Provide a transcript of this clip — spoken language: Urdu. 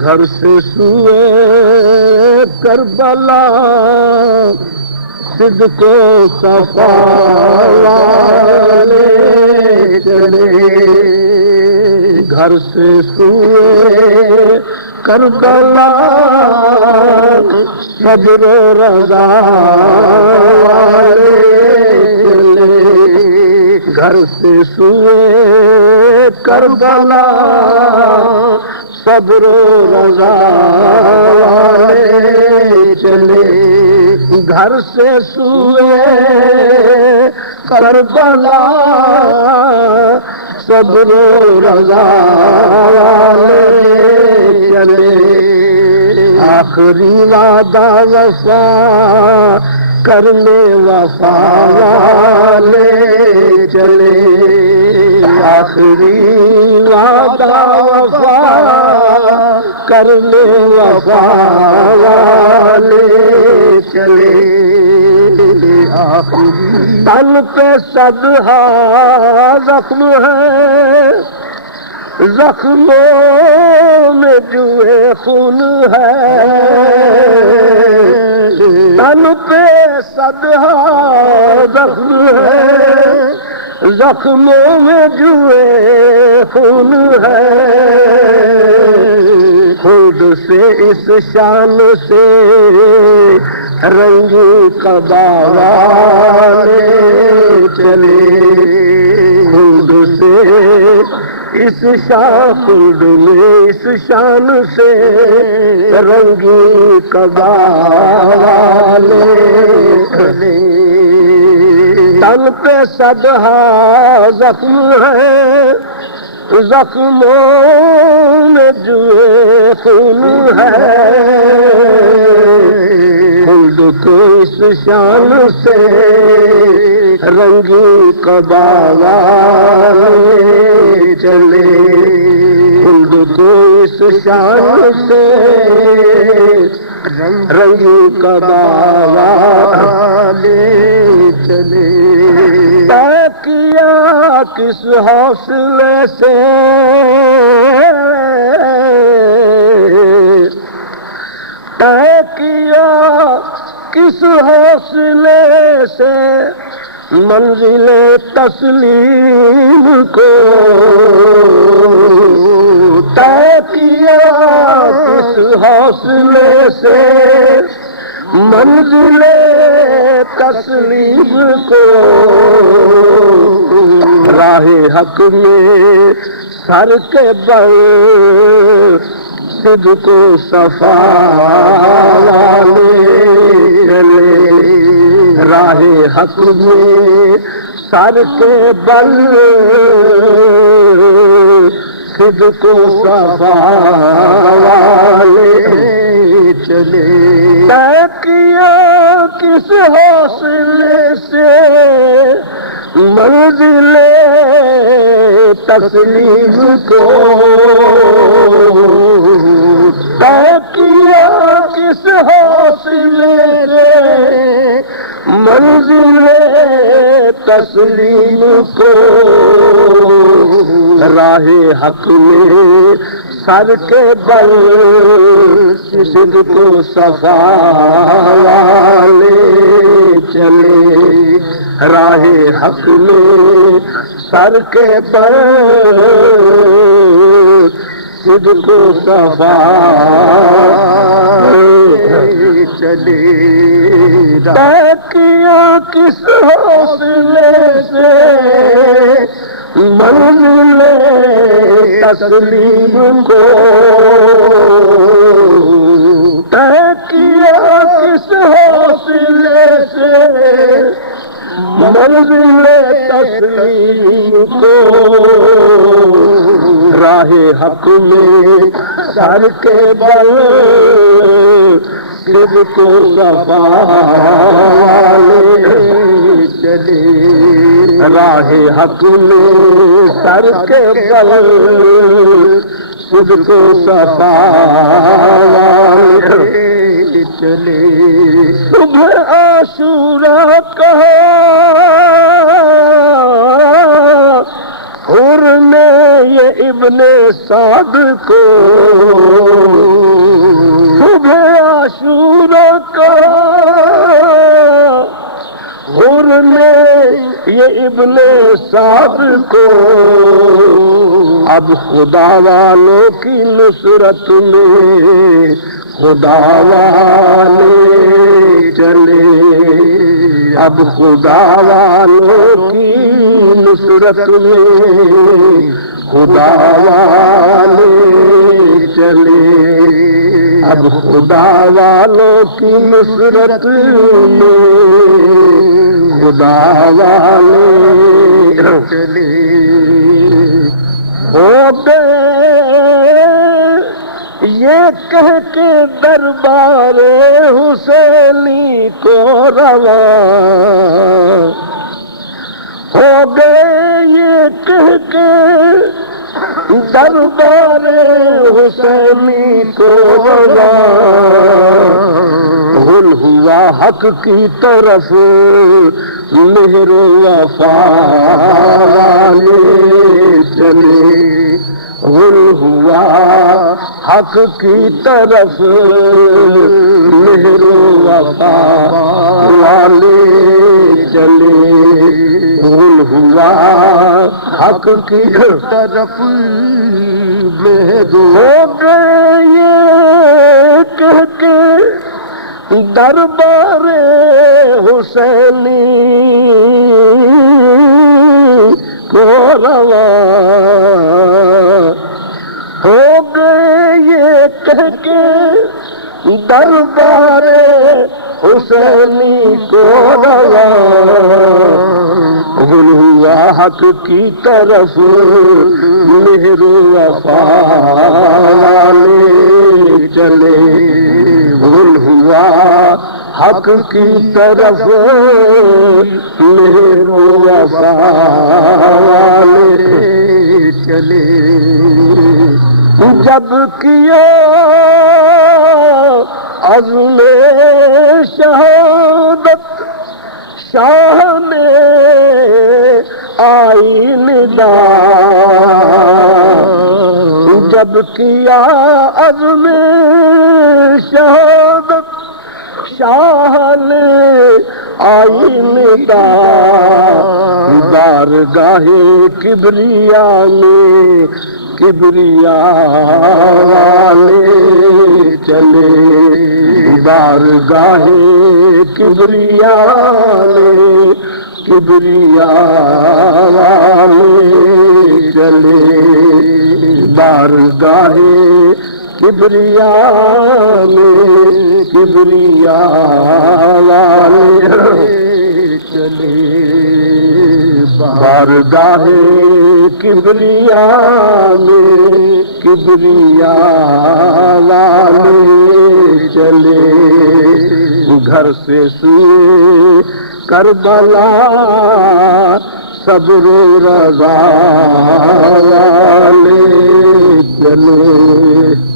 گھر سے سوئے کربلا صدق و صفا والے چلے، گھر سے سوئے کربلا صبر و رضا والے چلے، گھر سے سوئے کربلا صبر و رضا والے چلے، گھر سے سوئے کربلا صبر و رضا والے چلے، آخری وعدہ وفا کرنے وفا والے چلے، آخری وعدہ وفا کرنے وفا والے چلے، آخری تن پہ صدہا زخم ہے، زخموں میں جوئے خون ہے، تن پہ صدہا زخم ہے، زخموں میں جوئے خون ہے، خود سے اس شان سے رنگی قبا والے چلے، خود سے اس خلد میں اس شان سے رنگی قبا والے چلے، تن پہ صدہا زخم ہے، زخموں میں جوئے خون ہے، خلد تو اس شان سے رنگی قبا والے چلے، خلد تو اس شان سے رنگی قبا والے چلے، طے کیا کس حوصلے سے طے کیا کس حوصلے سے منزل تسلیم کو، طے کیا کس حوصلے سے منزل تسلیم کو، راہ حق میں سر کے بل صدق و صفا والے چلے، راہ حق میں سر کے بل صدق و صفا والے چلے، طے کیا کس حوصلے سے منزل تسلیم کو، طے کیا کس حوصلے سے منزل تسلیم کو، راہ حق میں سر کے بل صدق و صفا والے چلے، راہ حق میں سر کے بل صدق و صفا چلے، طے کیا کس حوصلے سے منزل تسلیم کو، طے کیا کس حوصلے سے منزل تسلیم کو، راہ حق میں سر کے بل صدق و صفا والے چلے، راہ حق میں سر کے بل صدق و صفا والے چلے، صبح عاشورا کہا ابن سعد کو صبح عاشورہ کا حور نے یہ ابن سعد کو اب خدا والوں کی نصرت میں خدا والے چلے، اب خدا والوں کی نصرت میں خدا والے چلے، اب خدا والوں کی نصرت میں خدا والے چلے۔ ہو گئے یہ کہہ کے دربار حسینی کو رواں، ہو گئے یہ کہہ کے دربار حسینی کو رواں، غل ہوا حق کی طرف مہر و وفا والے چلے، غل ہوا حق کی طرف مہر و وفا والے چلے، غل ہوا حق کی طرف مہر ہو گئے یہ کہہ کے دربار حسینی کو رواں، ہو گئے یہ کہہ کے دربار حسینی کو رواں، غل ہوا حق کی طرف مہر و وفا والے چلے، غل ہوا حق کی طرف مہر و وفا والے چلے، جب کیا عزم شہادت شاہ نے آئی ندا، جب کیا عزم شہادت شاہ نے آئی ندا، بارگاہ کبریا میں کبریا والے چلے، بارگاہ کبریا میں کبریا والے چلے، بارگاہ کبریا میں کبریا والے چلے، بارگاہ کبریا میں کبریا والے چلے، گھر سے سوئے کربلا صبر و رضا والے چلے۔